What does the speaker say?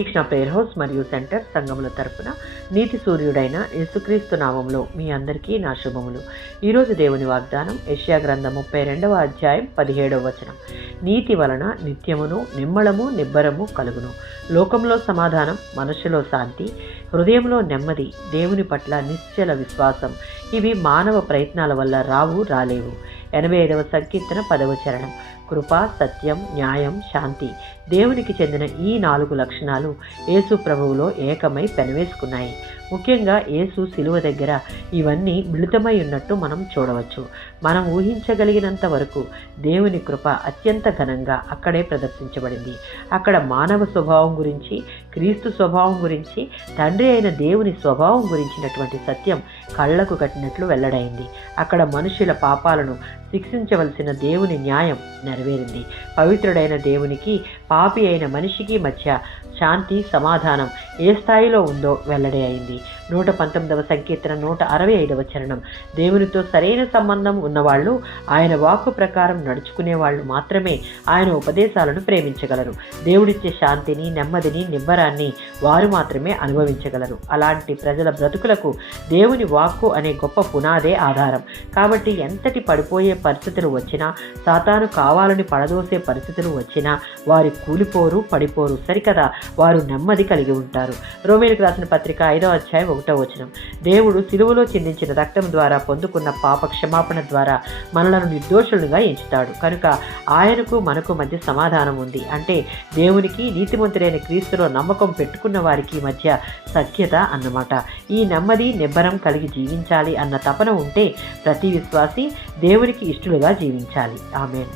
Krishna prayer house మరియు centre సంఘముల తరపున నీతి సూర్యుడైన యేసుక్రీస్తు నామంలో మీ అందరికీ నా శుభములు. ఈరోజు దేవుని వాగ్దానం యెషయా గ్రంథం 32వ అధ్యాయం 17వ వచనం. నీతి వలన నిత్యమును నిమ్మళము నిబ్బరము కలుగును. లోకంలో సమాధానం, మనస్సులో శాంతి, హృదయంలో నెమ్మది, దేవుని పట్ల నిశ్చల విశ్వాసం ఇవి మానవ ప్రయత్నాల వల్ల రాలేవు. 85వ సంకీర్తన 10వ చరణం. కృప, సత్యం, న్యాయం, శాంతి దేవునికి చెందిన ఈ 4 లక్షణాలు యేసు ప్రభువులో ఏకమై పెనవేసుకున్నాయి. ముఖ్యంగా యేసు శిలువ దగ్గర ఇవన్నీ మిళితమై ఉన్నట్టు మనం చూడవచ్చు. మనం ఊహించగలిగినంత వరకు దేవుని కృప అత్యంత ఘనంగా అక్కడే ప్రదర్శించబడింది. అక్కడ మానవ స్వభావం గురించి, క్రీస్తు స్వభావం గురించి, తండ్రి అయిన దేవుని స్వభావం గురించినటువంటి సత్యం కళ్లకు కట్టినట్లు వెల్లడైంది. అక్కడ మనుషుల పాపాలను శిక్షించవలసిన దేవుని న్యాయం నెరవేరింది. పవిత్రుడైన దేవునికి, పాపి అయిన మనిషికి మధ్య శాంతి, సమాధానం ఏ స్థాయిలో ఉందో వెల్లడి అయింది. 119వ సంకీర్తన 165వ చరణం. దేవునితో సరైన సంబంధం ఉన్నవాళ్ళు, ఆయన వాక్కు ప్రకారం నడుచుకునే వాళ్ళు మాత్రమే ఆయన ఉపదేశాలను ప్రేమించగలరు. దేవుడిచ్చే శాంతిని, నెమ్మదిని, నిబ్బరాన్ని వారు మాత్రమే అనుభవించగలరు. అలాంటి ప్రజల బ్రతుకులకు దేవుని వాక్కు అనే గొప్ప పునాదే ఆధారం. కాబట్టి ఎంతటి పడిపోయే పరిస్థితులు వచ్చినా, సాతాను కావాలని పడదోసే పరిస్థితులు వచ్చినా వారు కూలిపోరు, పడిపోరు. సరికదా, వారు నెమ్మది కలిగి ఉంటారు. రోమీయులకు రాసిన పత్రిక 5వ అధ్యాయం 1వ వచనం. దేవుడు సిలువలో చిందించిన రక్తం ద్వారా పొందుకున్న పాప క్షమాపణ ద్వారా మనలను నిర్దోషులుగా ఎంచుతాడు. కనుక ఆయనకు మనకు మధ్య సమాధానం ఉంది. అంటే దేవునికి, నీతిమంతుడైన క్రీస్తులో నమ్మకం పెట్టుకున్న వారికి మధ్య సఖ్యత అన్నమాట. ఈ నెమ్మది, నిబ్బరం కలిగి జీవించాలి అన్న తపన ఉంటే ప్రతి విశ్వాసి దేవునికి ఇష్టలుగా జీవించాలి. ఆమేన్.